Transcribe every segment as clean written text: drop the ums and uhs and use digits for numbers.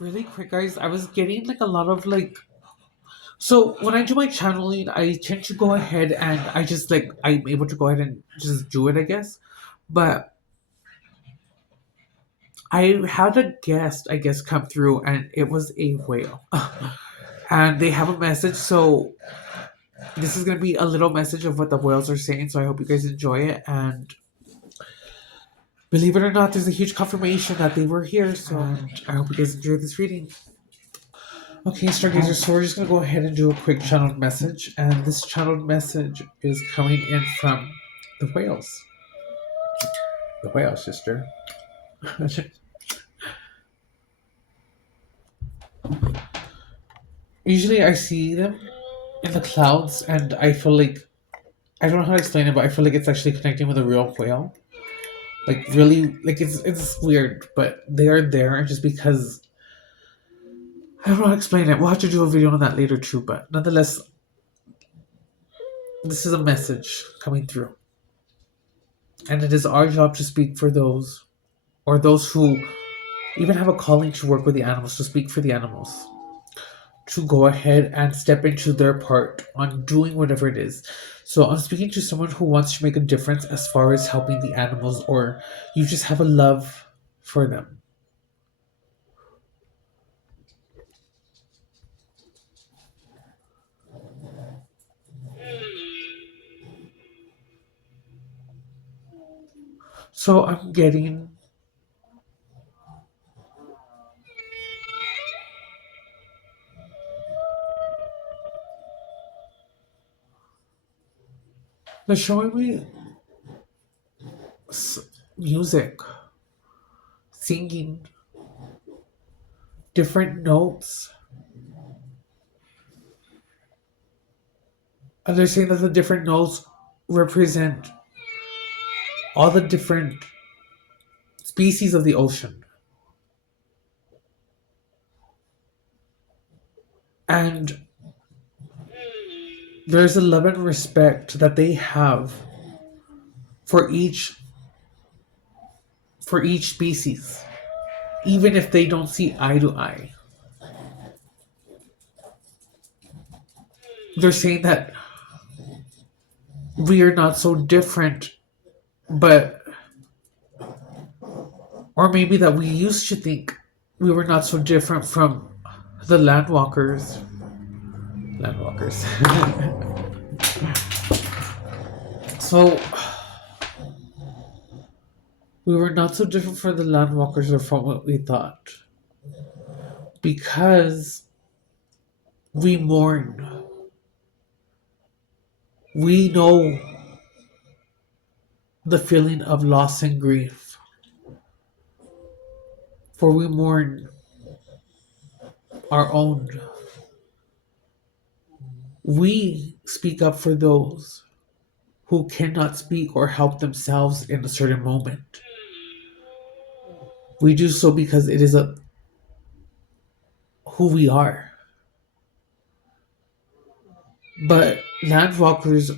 Really quick, guys, I was getting like a lot of like. So when I do my channeling, I tend to go ahead and I just like I'm able to go ahead and just do it, I guess. But I had a guest, I guess, come through, and it was a whale, and they have a message. So this is gonna be a little message of what the whales are saying. So I hope you guys enjoy it, and believe it or not, there's a huge confirmation that they were here. So I hope you guys enjoy this reading. Okay, Stargazer, so we're just going to go ahead and do a quick channeled message. And this channeled message is coming in from the whales. The whale sister. Usually I see them in the clouds, and I feel like, I don't know how to explain it, but I feel like it's actually connecting with a real whale. Like, really, like, it's weird, but they are there, and just because, I don't know how to explain it. We'll have to do a video on that later, too, but nonetheless, this is a message coming through. And it is our job to speak for those, or those who even have a calling to work with the animals, to speak for the animals, to go ahead and step into their part on doing whatever it is. So I'm speaking to someone who wants to make a difference as far as helping the animals, or you just have a love for them. So I'm getting they're showing me music, singing, different notes, and they're saying that the different notes represent all the different species of the ocean. And there's a love and respect that they have for each species, even if they don't see eye to eye. They're saying that we are not so different, but or maybe that we used to think we were not so different from the landwalkers. Landwalkers. So we were not so different from the landwalkers or from what we thought. Because we mourn. We know the feeling of loss and grief. For we mourn our own. We speak up for those who cannot speak or help themselves in a certain moment. We do so because it is who we are. But landwalkers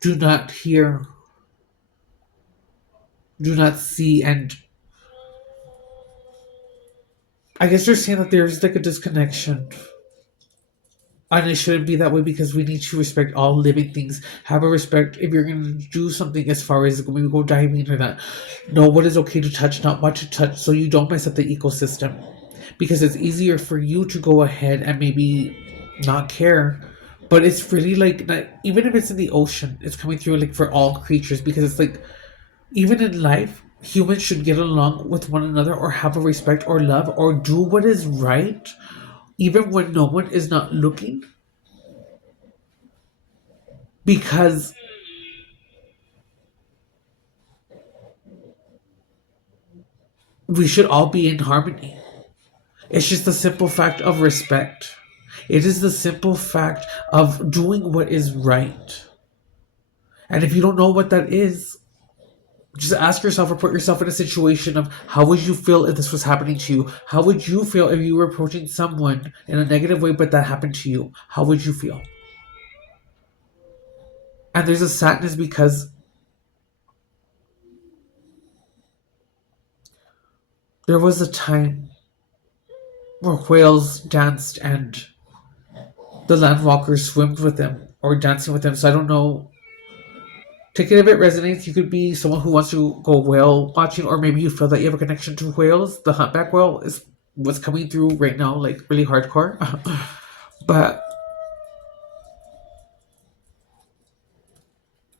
do not hear, do not see, and I guess they're saying that there's like a disconnection. And it shouldn't be that way because we need to respect all living things. Have a respect if you're going to do something as far as maybe go diving or that. Know what is okay to touch, not what to touch, so you don't mess up the ecosystem. Because it's easier for you to go ahead and maybe not care. But it's really like, even if it's in the ocean, it's coming through like for all creatures. Because it's like, even in life, humans should get along with one another or have a respect or love or do what is right even when no one is not looking, because we should all be in harmony. It's just the simple fact of respect. It is the simple fact of doing what is right. And if you don't know what that is, just ask yourself or put yourself in a situation of how would you feel if this was happening to you? How would you feel if you were approaching someone in a negative way but that happened to you? How would you feel? And there's a sadness because There was a time where whales danced and the landwalkers swam with them or dancing with them. So I don't know. Take it if it resonates. You could be someone who wants to go whale watching, or maybe you feel that you have a connection to whales. The humpback whale is what's coming through right now, like really hardcore. But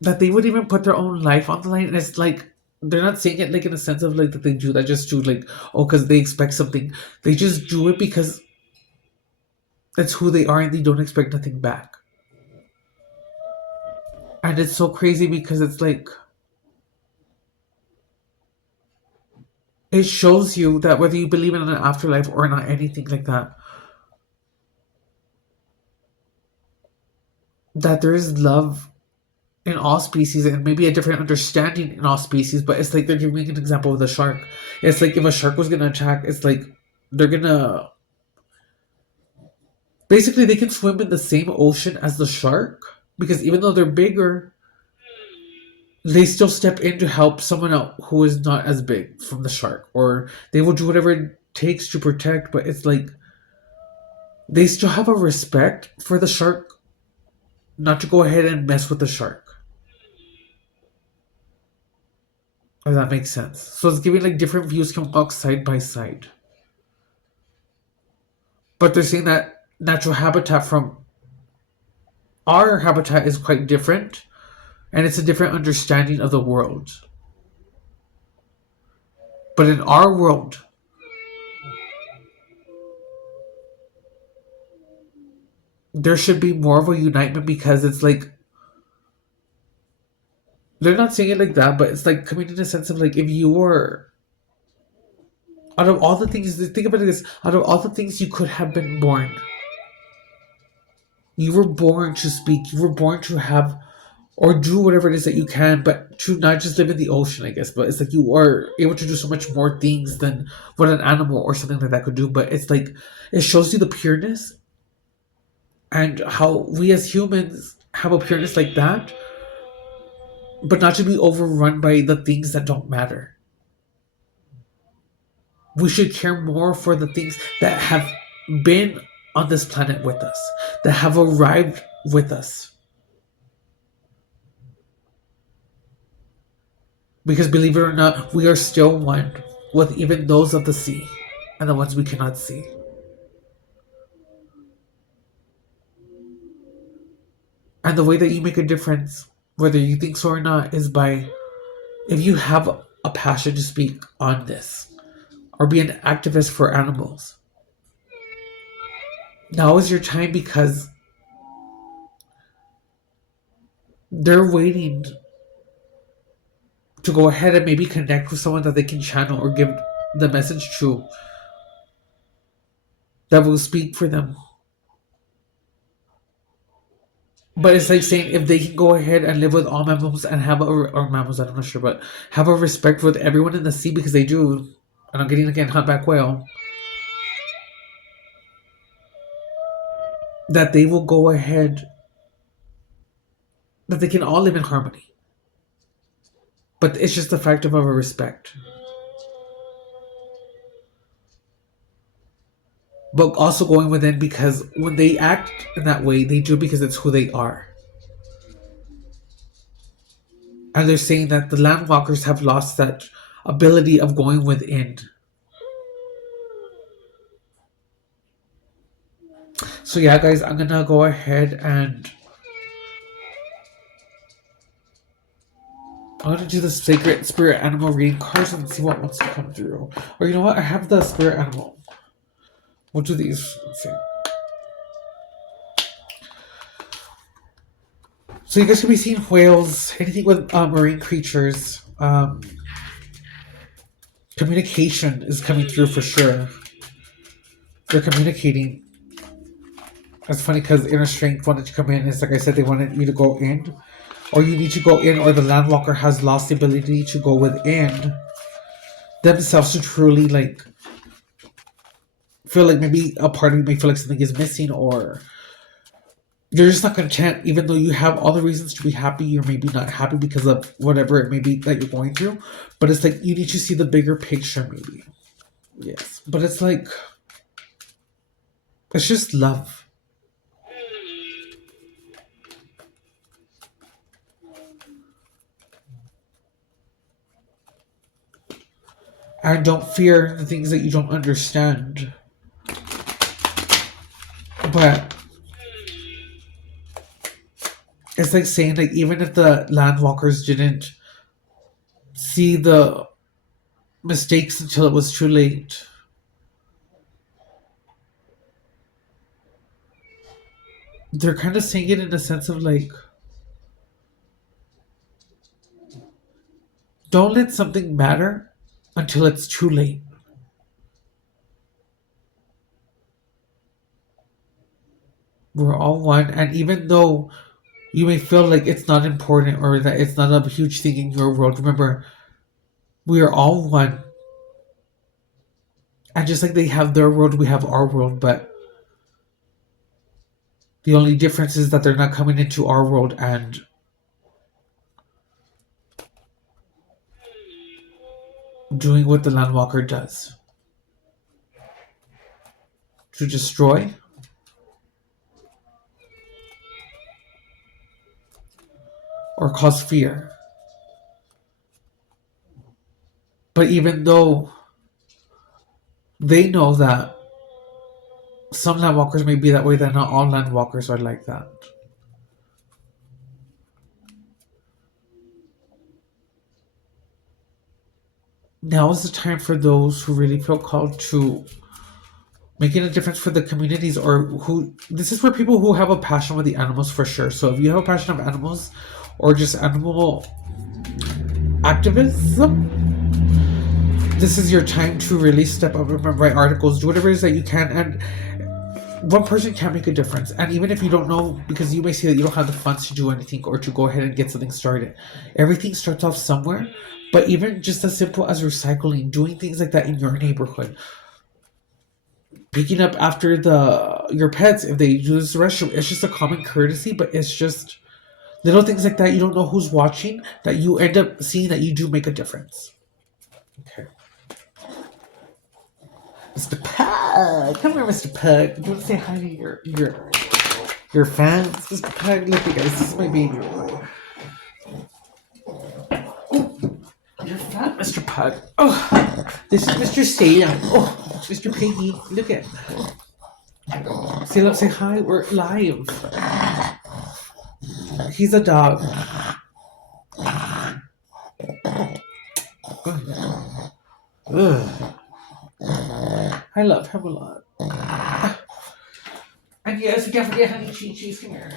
that they would even put their own life on the line, and it's like they're not saying it like in a sense of like that they do that just to like, oh, because they expect something. They just do it because that's who they are and they don't expect nothing back. And it's so crazy because it's like it shows you that whether you believe in an afterlife or not, anything like that, that there is love in all species and maybe a different understanding in all species. But it's like they're giving an example of the shark. It's like if a shark was gonna attack, it's like they're gonna basically they can swim in the same ocean as the shark, because even though they're bigger, they still step in to help someone out who is not as big from the shark, or they will do whatever it takes to protect. But it's like they still have a respect for the shark, not to go ahead and mess with the shark. If that makes sense. So it's giving like different views can walk side by side. But they're saying that natural habitat from our habitat is quite different, and it's a different understanding of the world. But in our world, there should be more of a unitement, because it's like they're not saying it like that, but it's like coming in a sense of like if you were out of all the things, think about this, out of all the things you could have been born, you were born to speak, you were born to have or do whatever it is that you can, but to not just live in the ocean, I guess. But it's like you are able to do so much more things than what an animal or something like that could do. But it's like it shows you the pureness and how we as humans have a pureness like that, but not to be overrun by the things that don't matter. We should care more for the things that have been on this planet with us, that have arrived with us. Because believe it or not, we are still one with even those of the sea and the ones we cannot see. And the way that you make a difference, whether you think so or not, is by if you have a passion to speak on this or be an activist for animals. Now is your time, because they're waiting to go ahead and maybe connect with someone that they can channel or give the message to, that will speak for them. But it's like saying if they can go ahead and live with all mammals and have or mammals, I'm not sure, but have a respect with everyone in the sea, because they do. And I'm getting again humpback whale, that they will go ahead, that they can all live in harmony. But it's just the fact of a respect. But also going within, because when they act in that way, they do because it's who they are. And they're saying that the landwalkers have lost that ability of going within. So yeah, guys, I'm gonna go ahead and I'm gonna do the sacred spirit animal reading cards and see what wants to come through. Or you know what? I have the spirit animal. We'll do these. Let's see. So you guys could be seeing whales, anything with marine creatures. Communication is coming through for sure. They're communicating. It's funny because inner strength wanted to come in. It's like I said, they wanted you to go in, or you need to go in, or the landwalker has lost the ability to go within themselves to truly like feel like maybe a part of you may feel like something is missing, or you're just not content, even though you have all the reasons to be happy. You're maybe not happy because of whatever it may be that you're going through, but it's like you need to see the bigger picture, maybe. Yes, but it's like it's just love. And don't fear the things that you don't understand. But it's like saying like even if the landwalkers didn't see the mistakes until it was too late, they're kind of saying it in a sense of like, don't let something matter until it's too late. We're all one, and even though you may feel like it's not important or that it's not a huge thing in your world, remember, we are all one. And just like they have their world, we have our world, but the only difference is that they're not coming into our world and doing what the landwalker does to destroy or cause fear. But even though they know that some landwalkers may be that way, that not all landwalkers are like that. Now is the time for those who really feel called to making a difference for the communities, or who this is for people who have a passion with the animals for sure. So if you have a passion of animals or just animal activism, this is your time to really step up and write articles, do whatever it is that you can. And one person can make a difference. And even if you don't know, because you may say that you don't have the funds to do anything or to go ahead and get something started, everything starts off somewhere. But even just as simple as recycling, doing things like that in your neighborhood, picking up after the your pets if they use the restroom, it's just a common courtesy. But it's just little things like that. You don't know who's watching, that you end up seeing that you do make a difference. Okay. Mr. Pug, come here, Mr. Pug. Do you want to say hi to your fans? Mr. Pug, look, you guys, this is my baby. You're fat, Mr. Pug. Oh, this is Mr. Sam. Oh, Mr. Piggy, look at. Say hi. We're live. He's a dog. Go ahead. Ugh. I love him a lot. And yes, you can't forget Honey Chi Chi's. Come here.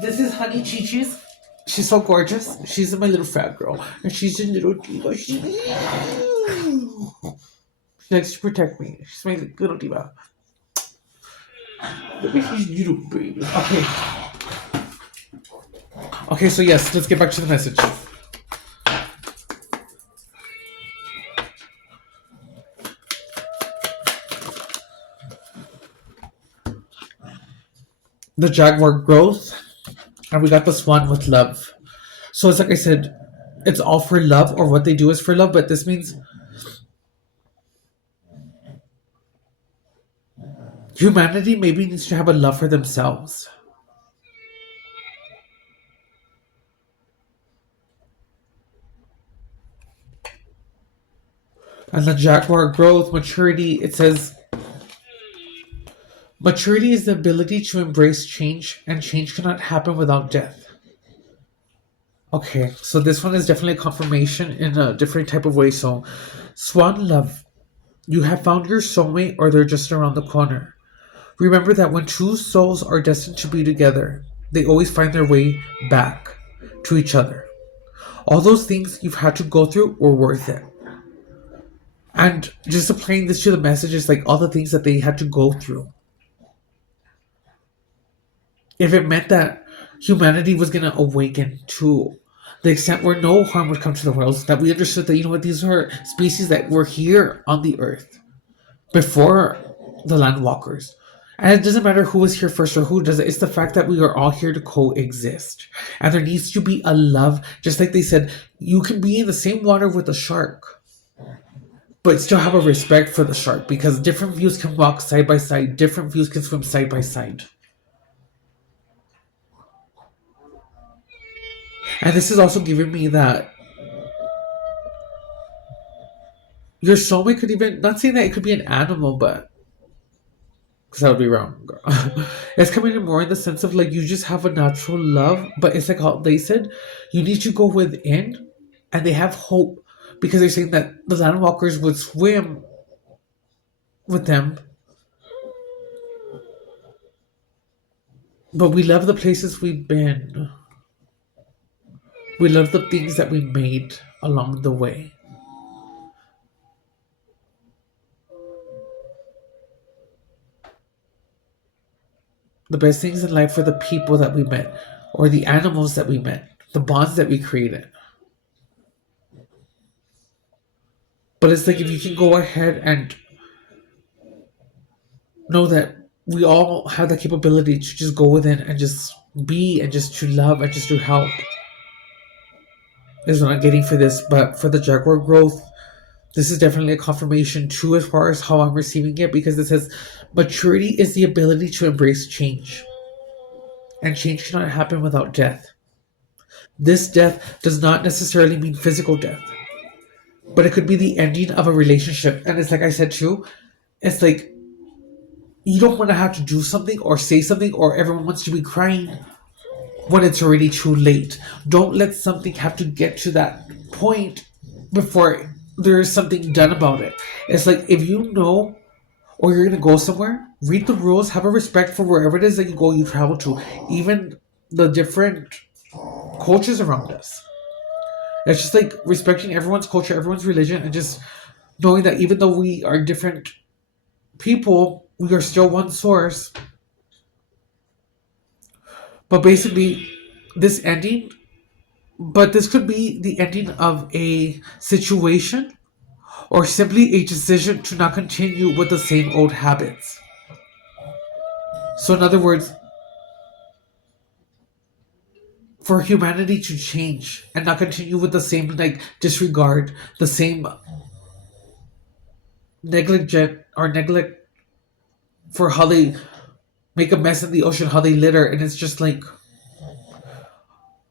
This is Honey Chi Chi's. She's so gorgeous. She's my little fat girl. And she's a little diva. She likes to protect me. She's my little diva. Look at these little babies. Okay. Okay, so yes, let's get back to the message. The jaguar growth, and we got this one with love. So it's like I said, it's all for love, or what they do is for love, but this means humanity maybe needs to have a love for themselves. And the jaguar growth, maturity, it says maturity is the ability to embrace change, and change cannot happen without death. Okay, so this one is definitely a confirmation in a different type of way. So, swan love, you have found your soulmate, or they're just around the corner. Remember that when two souls are destined to be together, they always find their way back to each other. All those things you've had to go through were worth it. And just applying this to the messages, like all the things that they had to go through. If it meant that humanity was going to awaken to the extent where no harm would come to the world, that we understood that, you know what, these are species that were here on the earth before the landwalkers. And it doesn't matter who was here first or who does it. It's the fact that we are all here to coexist. And there needs to be a love. Just like they said, you can be in the same water with a shark. but still have a respect for the shark because different views can walk side by side, different views can swim side by side. And this is also giving me that your soulmate could even, not saying that it could be an animal, but because that would be wrong. It's coming in more in the sense of like you just have a natural love, but it's like how they said, you need to go within, and they have hope because they're saying that the land walkers would swim with them, but we love the places we've been. We love the things that we made along the way. The best things in life were the people that we met, or the animals that we met, the bonds that we created. But it's like if you can go ahead and know that we all have the capability to just go within and just be and just to love and just to help is what I'm getting for this. But for the Jaguar growth, this is definitely a confirmation too as far as how I'm receiving it because it says maturity is the ability to embrace change. And change cannot happen without death. This death does not necessarily mean physical death, but it could be the ending of a relationship. And it's like I said too, it's like you don't want to have to do something or say something or everyone wants to be crying when it's already too late. Don't let something have to get to that point before there is something done about it. It's like if you know or you're going to go somewhere, read the rules, have a respect for wherever it is that you go, you travel to, even the different cultures around us. It's just like respecting everyone's culture, everyone's religion, and just knowing that even though we are different people, we are still one source. But basically, this ending, but this could be the ending of a situation or simply a decision to not continue with the same old habits. So, in other words, for humanity to change and not continue with the same like disregard, the same negligent or neglect for how they make a mess in the ocean, how they litter, and it's just like,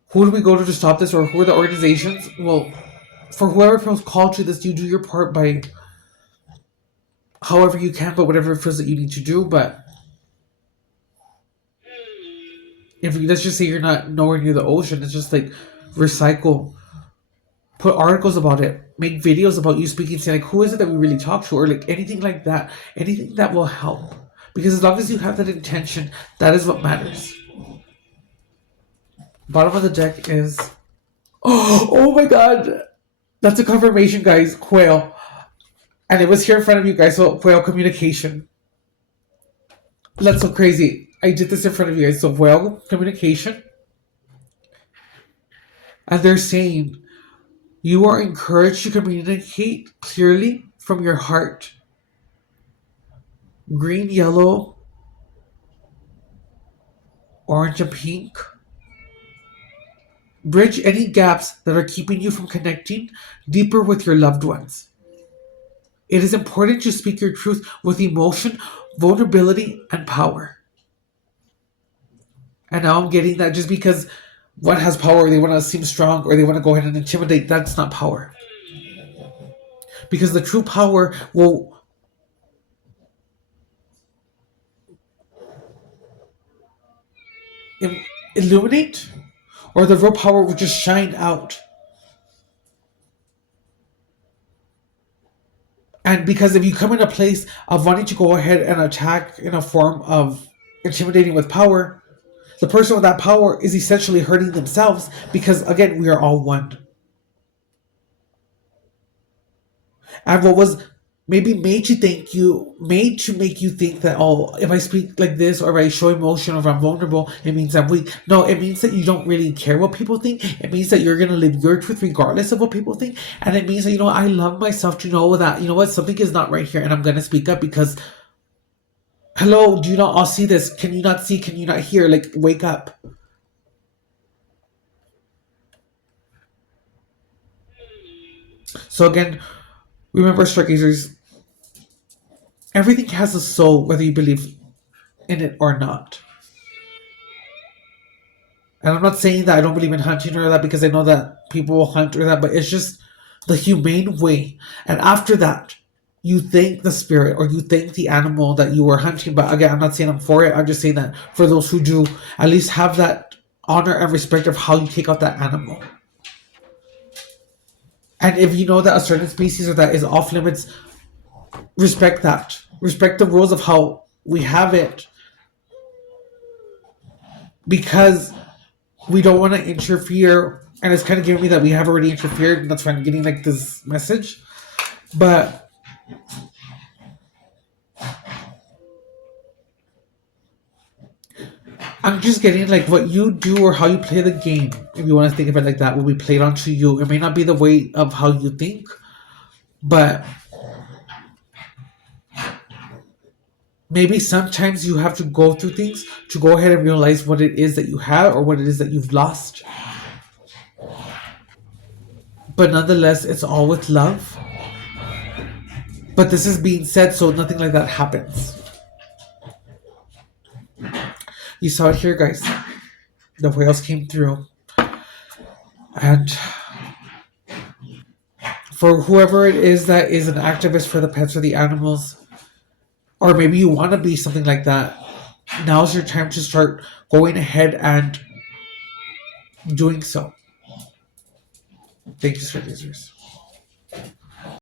who do we go to stop this, or who are the organizations? Well, for whoever feels called to this, you do your part by however you can, but whatever it feels that you need to do. But if let's just say you're not nowhere near the ocean, it's just like recycle, put articles about it, make videos about you speaking, say like who is it that we really talk to, or like anything like that, anything that will help. Because as long as you have that intention, that is what matters. Bottom of the deck is oh my god, that's a confirmation, guys. Quail, and it was here in front of you guys. So whale communication. That's so crazy. I did this in front of you guys. So whale communication, and they're saying you are encouraged to communicate clearly from your heart. Green, yellow, orange, and pink. Bridge any gaps that are keeping you from connecting deeper with your loved ones. It is important to speak your truth with emotion, vulnerability, and power. And now I'm getting that just because one has power, they want to seem strong or they want to go ahead and intimidate, that's not power. Because the true power will illuminate, or the real power will just shine out. And because if you come in a place of wanting to go ahead and attack in a form of intimidating with power, the person with that power is essentially hurting themselves because, again, we are all one. And what was maybe made to make you think that, oh, if I speak like this or if I show emotion or if I'm vulnerable, it means I'm weak. No, it means that you don't really care what people think. It means that you're going to live your truth regardless of what people think. And it means that, I love myself to know that, something is not right here and I'm going to speak up because, hello, do you not all see this? Can you not see? Can you not hear? Like, wake up. So again, Remember, stargazers, everything has a soul, whether you believe in it or not. And I'm not saying that I don't believe in hunting or that, because I know that people will hunt or that, but it's just the humane way. And after that, you thank the spirit or you thank the animal that you were hunting. But again, I'm not saying I'm for it. I'm just saying that for those who do, at least have that honor and respect of how you take out that animal. And if you know that a certain species or that is off limits, respect that. Respect the rules of how we have it, because we don't want to interfere. And it's kind of giving me that we have already interfered, and that's why I'm getting like this message. But I'm just getting like what you do or how you play the game, if you want to think of it like that, will be played onto you. It may not be the way of how you think, but maybe sometimes you have to go through things to go ahead and realize what it is that you have or what it is that you've lost. But nonetheless, it's all with love. But this is being said so nothing like that happens. You saw it here, guys. The whales came through. And for whoever it is that is an activist for the pets or the animals, or maybe you want to be something like that, now's your time to start going ahead and doing so. Thank you, stargazers.